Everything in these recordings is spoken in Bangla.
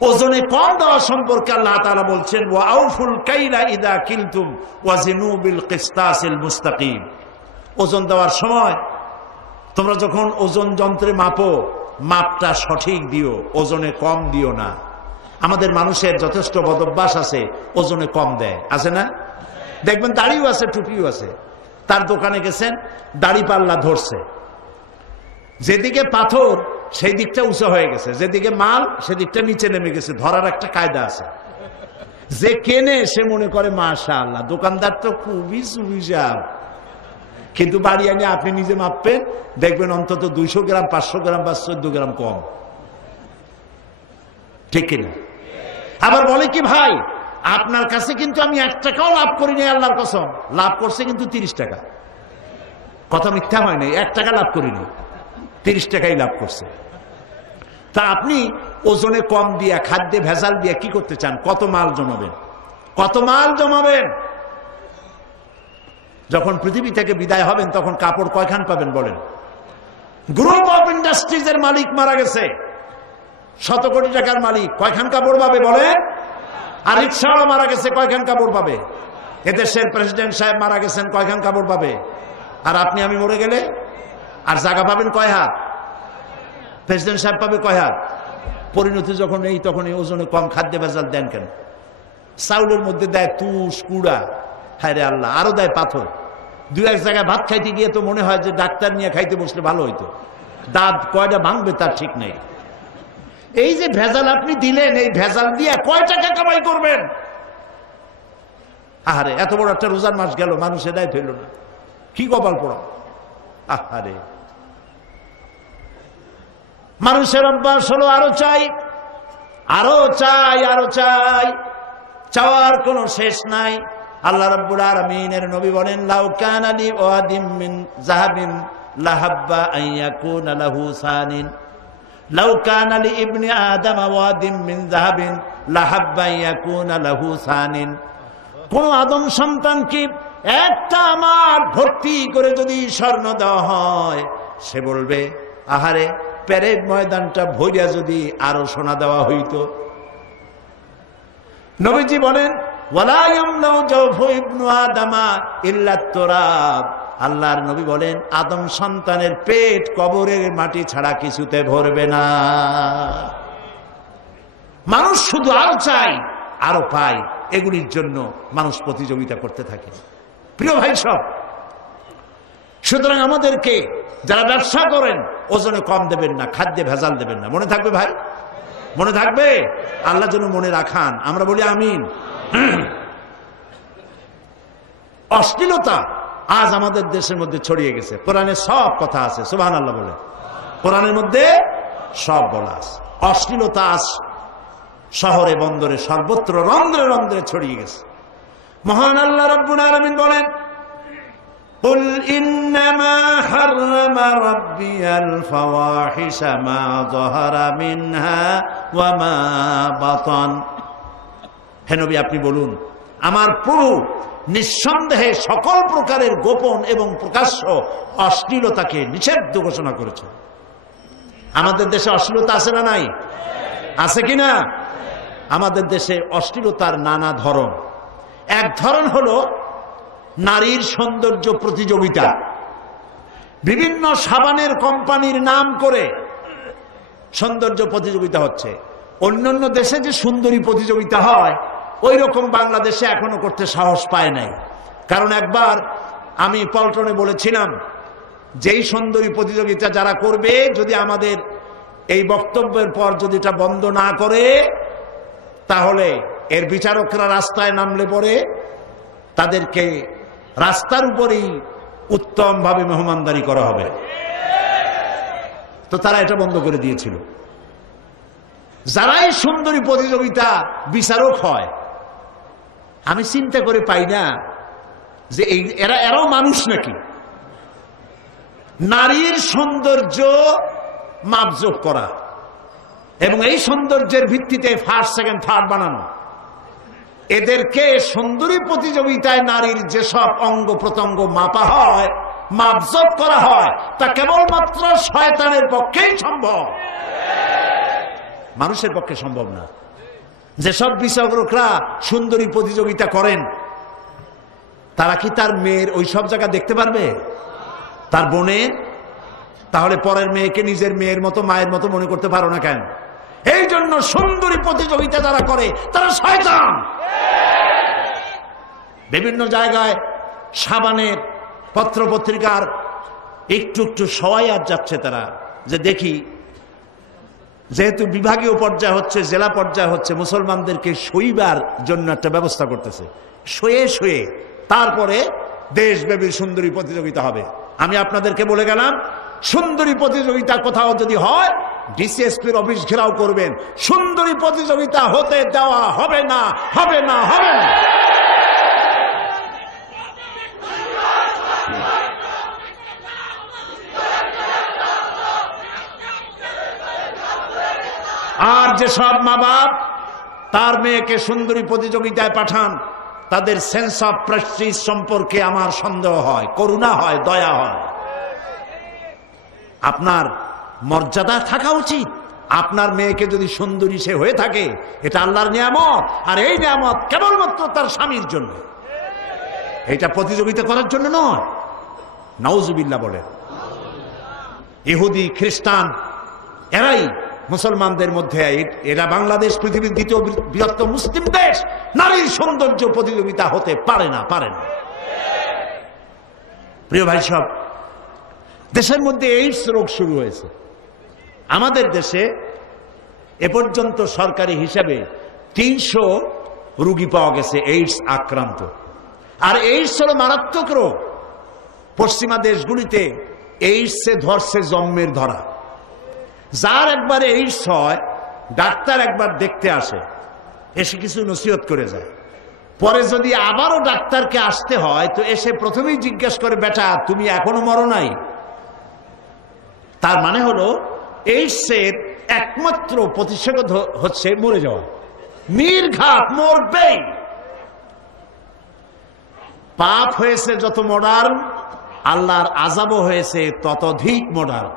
ওজনে কম দেওয়া সম্পর্কে আল্লাহ তাআলা বলছেন ওয়া আউফুল কাইলা ইদা কিলতুম ওয়াজিনু বিল কিসতাসিল মুস্তাকিম। ওজন দেওয়ার সময় তোমরা যখন ওজন যন্ত্রে মাপো, মাপটা সঠিক দিও, ওজনে কম দিও না। আমাদের মানুষের যথেষ্ট বদভ্যাস আছে, ওজনে কম দেয়, আছে না? দেখবেন দাড়িও আছে, টুপিও আছে। তার দোকানে গেছেন, দাড়ি পাল্লা ধরছে, যেদিকে পাথর সেই দিকটা উঁচু হয়ে গেছে, যেদিকে মাল সেদিকটা নিচে নেমে গেছে। ধরার একটা কায়দা আছে। যে কেনে সে মনে করে মাশাআল্লাহ, দোকানদার তো খুবই সুবিচার। কিন্তু বাড়ি এনে আপনি নিজে মাপবেন, দেখবেন অন্তত 200 গ্রাম 500 গ্রাম বা 14 গ্রাম কম। ঠিক কিনা? আবার বলে কি ভাই, আপনার কাছে কিন্তু আমি 1 টাকাও লাভ করিনি, আল্লাহর কসম। লাভ করছে কিন্তু 30 টাকা। কথা মিথ্যা হয় নাই, 1 টাকা লাভ করিনি, 30 টাকাই লাভ করছে। তা আপনি ওজনে কম দিয়া, খাদ্যে ভেজাল দিয়া কি করতে চান? কত মাল জমাবেন, কত মাল জমাবেন? যখন পৃথিবী থেকে বিদায় হবেন তখন কাপড় কয়খান পাবেন বলেন? গ্রুপ অফ ইন্ডাস্ট্রিজের মালিক মারা গেছে, 100 কোটি টাকার মালিক, কয়খান কাপড় পাবে বলেন? আর রিক্সাওয়ালা মারা গেছে, কয়খান কাপড় পাবে? এদেশের প্রেসিডেন্ট সাহেব মারা গেছেন, কয়খান কাপড় পাবে? আর আপনি আমি মরে গেলে আর জায়গা পাবেন কয় হাত? প্রেসিডেন্ট সাহেব পাবে কয় হাত? পরিণতি যখন এই তখন এই ওজনে কম খাদ্য ভেজাল দেন কেন? চাউলের মধ্যে দেয় তুষ, কুড়া, হায় রে আল্লাহ, আরো দেয় পাথর। 2-1 জায়গায় ভাত খাইতে গিয়ে তো মনে হয় যে ডাক্তার নিয়ে খাইতে বসলে ভালো হইতো, দাঁত কয়টা ভাঙবে তার ঠিক নেই। এই যে ভেজাল আপনি দিলেন, এই ভেজাল দিয়ে কয় টাকা কামাই করবেন? আহারে, এত বড় একটা রোজার মাস গেল, মানুষ এদায় ফেলল না, কি কপাল পড়া। আহারে, মানুষের অভ্যাস হলো আরো চাই, আরো চাই, আরো চাই, চাওয়ার কোনো শেষ নাই। আল্লাহ রাব্বুল আলামিনের নবী বলেন, লাউ কানা লি ওয়াদিম মিন যাহাবিন লাহাব্বা আন ইয়াকুনা লাহু সানিন, লাউ কানা লি ইবনি আদম ওয়াদিম মিন যাহাবিন লাহাব্বা আন ইয়াকুনা লাহু সানিন। কোন আদম সন্তানকে একটা মাঠ ভর্তি করে যদি স্বর্ণ দেওয়া হয়, সে বলবে আহারে, প্যারেড ময়দানটা ভরিয়া যদি আরো সোনা দেওয়া হইতো। নবীজি বলেন, ওয়ালা ইয়ামলাউ জাওফু ইবনু আদামা ইল্লা তুরাব। আল্লাহর নবী বলেন, আদম সন্তানের পেট কবরের মাটি ছাড়া কিছুতে ভরবে না। মানুষ শুধু আরো চাই, আরো পায়, এগুলির জন্য মানুষ প্রতিযোগিতা করতে থাকে। প্রিয় ভাই সব, সুতরাং আমাদেরকে যারা ব্যবসা করেন, ওজনে কম দেবেন না, খাদ্যে ভেজাল দেবেন না। মনে থাকবে ভাই, মনে থাকবে? আল্লাহ যেন মনে রাখান, আমরা বলি আমিন। অশ্লীলতা আজ আমাদের দেশের মধ্যে ছড়িয়ে গেছে। কোরআনে সব কথা আছে, সুবহানাল্লাহ বলে, কোরআনের মধ্যে সব বলা আছে। অশ্লীলতা আজ শহরে বন্দরে সর্বত্র রন্ধ্রে রন্ধ্রে ছড়িয়ে গেছে। মহান আল্লাহ রাব্বুল আলামিন বলেন, قل إنما حرم ربي الفواحش ما ظهر منها وما بطن। হে নবী, আপনি বলুন, আমার প্রভু নিঃসন্দেহে সকল প্রকারের গোপন এবং প্রকাশ্য অশ্লীলতাকে নিষিদ্ধ ঘোষণা করেছে। আমাদের দেশে অশ্লীলতা আছে না নাই? আছে কিনা? আমাদের দেশে অশ্লীলতার নানা ধরন। এক ধরন হলো নারীর সৌন্দর্য প্রতিযোগিতা। বিভিন্ন সাবানের কোম্পানির নাম করে সৌন্দর্য প্রতিযোগিতা হচ্ছে। অন্যান্য দেশে যে সুন্দরী প্রতিযোগিতা হয়, ওই রকম বাংলাদেশে এখনো করতে সাহস পায় নাই। কারণ একবার আমি পল্টনে বলেছিলাম, যেই সুন্দরী প্রতিযোগিতা যারা করবে, যদি আমাদের এই বক্তব্যের পর যদি এটা বন্ধ না করে, তাহলে এর বিচারকরা রাস্তায় নামলে পরে তাদেরকে রাস্তার উপরেই উত্তম ভাবে মেহমানদারি করা হবে। তো তারা এটা বন্ধ করে দিয়েছিল। যারাই সুন্দরী প্রতিযোগিতা বিচারক হয়, আমি চিন্তা করে পাই না যে এরাও মানুষ নাকি? নারীর সৌন্দর্য মাপজোক করা এবং এই সৌন্দর্যের ভিত্তিতে ফার্স্ট, সেকেন্ড, থার্ড বানানো। এদেরকে সুন্দরী প্রতিযোগিতায় নারীর যেসব অঙ্গ প্রত্যঙ্গ মাপা হয়, মাপজোক করা হয়, তা কেবলমাত্র শয়তানের পক্ষেই সম্ভব। মানুষের পক্ষে সম্ভব না। যেসব বিচারকরা সুন্দরী প্রতিযোগিতা করেন তারা কি তার মেয়ের ওই সব জায়গা দেখতে পারবে, তার বোনের? তাহলে পরের মেয়েকে নিজের মেয়ের মতো মায়ের মতো মনে করতে পারো না কেন? এই জন্য সুন্দরী প্রতিযোগিতা যারা করে তারা শয়তান। বিভিন্ন জায়গায় সাবানের পত্র পত্রিকার একটু একটু সবাই আর যাচ্ছে তারা, যে দেখি যেহেতু বিভাগীয় পর্যায়ে হচ্ছে, জেলা পর্যায়ে হচ্ছে, মুসলমানদেরকে শোইবার জন্য একটা ব্যবস্থা করতেছে, শোয়ে শোয়ে তারপরে দেশব্যাপী সুন্দরী প্রতিযোগিতা হবে। আমি আপনাদেরকে বলে গেলাম, সুন্দরী প্রতিযোগিতা কোথাও যদি হয় ডিসিএসপির অফিস ঘেরাও করবেন। সুন্দরী প্রতিযোগিতা হতে দেওয়া হবে না, হবে না, হবে না। আর যেসব মা বাপ তার মেয়েকে সুন্দরী প্রতিযোগিতায় পাঠান তাদের সেন্স অফ প্রেস্টিজ সম্পর্কে আমার সন্দেহ হয়, করুণা হয়, দয়া হয়। আপনার মর্যাদা থাকা উচিত। আপনার মেয়েকে যদি সুন্দরী সে হয়ে থাকে, এটা আল্লাহর নিয়ামত, আর এই নিয়ামত কেবলমাত্র তার স্বামীর জন্য, এটা প্রতিযোগিতা করার জন্য নয়। নাউজুবিল্লাহ বলে। ইহুদি খ্রিস্টান এরাই মুসলমানদের মধ্যে, এরা বাংলাদেশ পৃথিবীর দ্বিতীয় বৃহত্তম মুসলিম দেশ, নারীর সৌন্দর্য প্রতিযোগিতা হতে পারে না, পারে না। প্রিয় ভাই সব, দেশের মধ্যে এইডস রোগ শুরু হয়েছে। আমাদের দেশে এ পর্যন্ত সরকারি হিসাবে 300 রোগী পাওয়া গেছে এইডস আক্রান্ত। আর এইডস হলো মারাত্মক রোগ। পশ্চিমা দেশগুলিতে এইডসে ধরছে জন্মের ধরা। যার একবার এইডস হয়, ডাক্তার একবার দেখতে আসে, এসে কিছু নসিহত করে যায়। পরে যদি আবারও ডাক্তারকে আসতে হয় তো এসে প্রথমেই জিজ্ঞেস করে, বেটা তুমি এখনো মরো নাই? তার মানে হলো এইডসের একমাত্র প্রতিষেধক হচ্ছে মরে যাওয়া। নির্ঘাত মরবেই। পাপ হয়েছে যত মডার্ন, আল্লাহর আযাবও হয়েছে ততোধিক মডার্ন।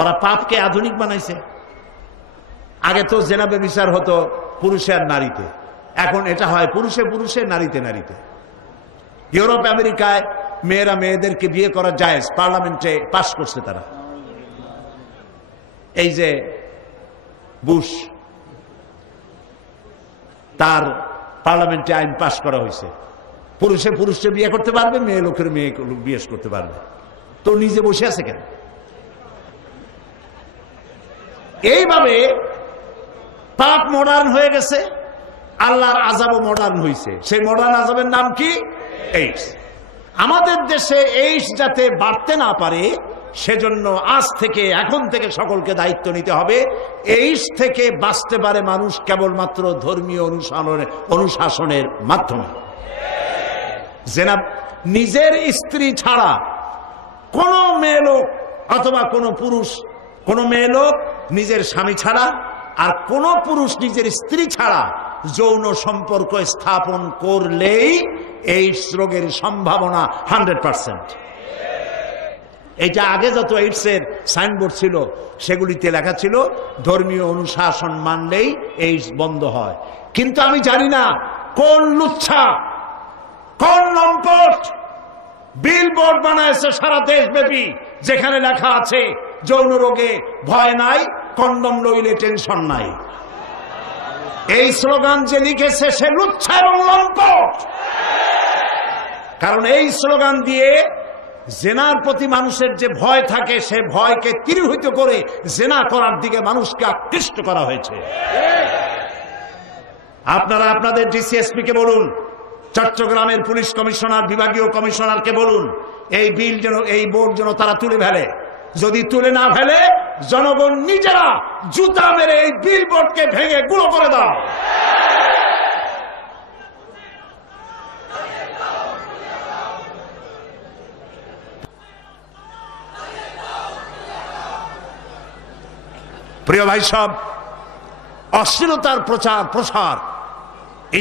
ওরা পাপকে আধুনিক বানাইছে। আগে তো জেনা ব্যভিচার হতো পুরুষে আর নারীতে, এখন এটা হয় পুরুষে পুরুষে, নারীতে নারীতে। ইউরোপ আমেরিকায় মেয়েরা মেয়েদেরকে বিয়ে করা জায়েজ, পার্লামেন্টে পাশ করছে তারা। এই যে বুশ, তার পার্লামেন্টে আইন পাশ করা হয়েছে, পুরুষে পুরুষে বিয়ে করতে পারবে, মেয়ে লোকের মেয়ে বিয়ে করতে পারবে। তো নিজে বসে আছে কেন? এইভাবে পাপ মডার্ন হয়ে গেছে, আল্লাহর আযাবও মডার্ন হয়েছে। সেই মডার্ন আযাবের নাম কি? এইডস। আমাদের দেশে এইডস যাতে বাড়তে না পারে সেজন্য আজ থেকে, এখন থেকে সকলকে দায়িত্ব নিতে হবে। এইডস থেকে বাঁচতে পারে মানুষ কেবলমাত্র ধর্মীয় অনুশাসনের মাধ্যমে। জেনা নিজের স্ত্রী ছাড়া কোন মেয়ে লোক অথবা কোন পুরুষ, কোন মেয়ে লোক নিজের স্বামী ছাড়া আর কোন পুরুষ নিজের স্ত্রী ছাড়া যৌন সম্পর্ক স্থাপন করলেই এইডস রোগের সম্ভাবনা 100%। এটা আগে যত এইডসের সাইনবোর্ড ছিল সেগুলিতে লেখা ছিল ধর্মীয় অনুশাসন মানলেই এইডস বন্ধ হয়। কিন্তু আমি জানি না কোন লুচ্ছা, কোন লম্পট বিলবোর্ড বানাইছে সারা দেশব্যাপী, যেখানে লেখা আছে যৌন রোগে ভয় নাই, কন্ডম লইলে টেনশন নাই। এই স্লোগান যে লিখেছে সে লুচ্ছা এবং লম্পট। কারণ এই স্লোগান দিয়ে জেনার প্রতি মানুষের যে ভয় থাকে সে ভয়কে তিরোহিত করে জেনা করার দিকে মানুষকে আকৃষ্ট করা হয়েছে। আপনারা আপনাদের ডিসিএসপি কে বলুন, চট্টগ্রামের পুলিশ কমিশনার, বিভাগীয় কমিশনারকে বলুন এই বিল যেন, এই বোর্ড যেন তারা তুলে ফেলে। যদি তুলে না ফেলে জনগণ নিজেরা জুতা মেরে এই বিল বোর্ডকে ভেঙে গুঁড়ো করে দাও। প্রিয় ভাই সব, অশ্লীলতার প্রচার প্রসার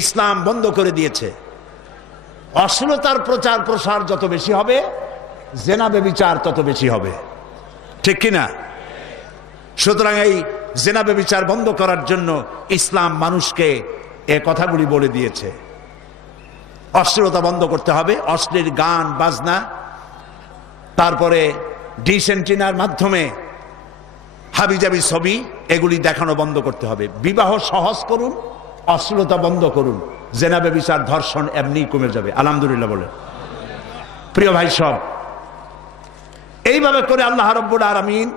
ইসলাম বন্ধ করে দিয়েছে। অশ্লীলতার প্রচার প্রসার যত বেশি হবে, জেনা ব্যভিচার তত বেশি হবে, ঠিক কিনা? সুতরাং এই জেনা ব্যভিচার বন্ধ করার জন্য ইসলাম মানুষকে এ কথাগুলি বলে দিয়েছে। অশ্লীলতা বন্ধ করতে হবে, অশ্লীল গান বাজনা, তারপরে ডিশ এন্টিনার মাধ্যমে হাবিজাবি ছবি এগুলি দেখানো বন্ধ করতে হবে। বিবাহ সহজ করুন, অশ্লীলতা বন্ধ করুন, জেনা ব্যভিচার ধর্ষণ এমনি কমে যাবে। আলহামদুলিল্লাহ বলে। প্রিয় ভাই সব, এইভাবে করে আল্লাহ রাব্বুল আলামিন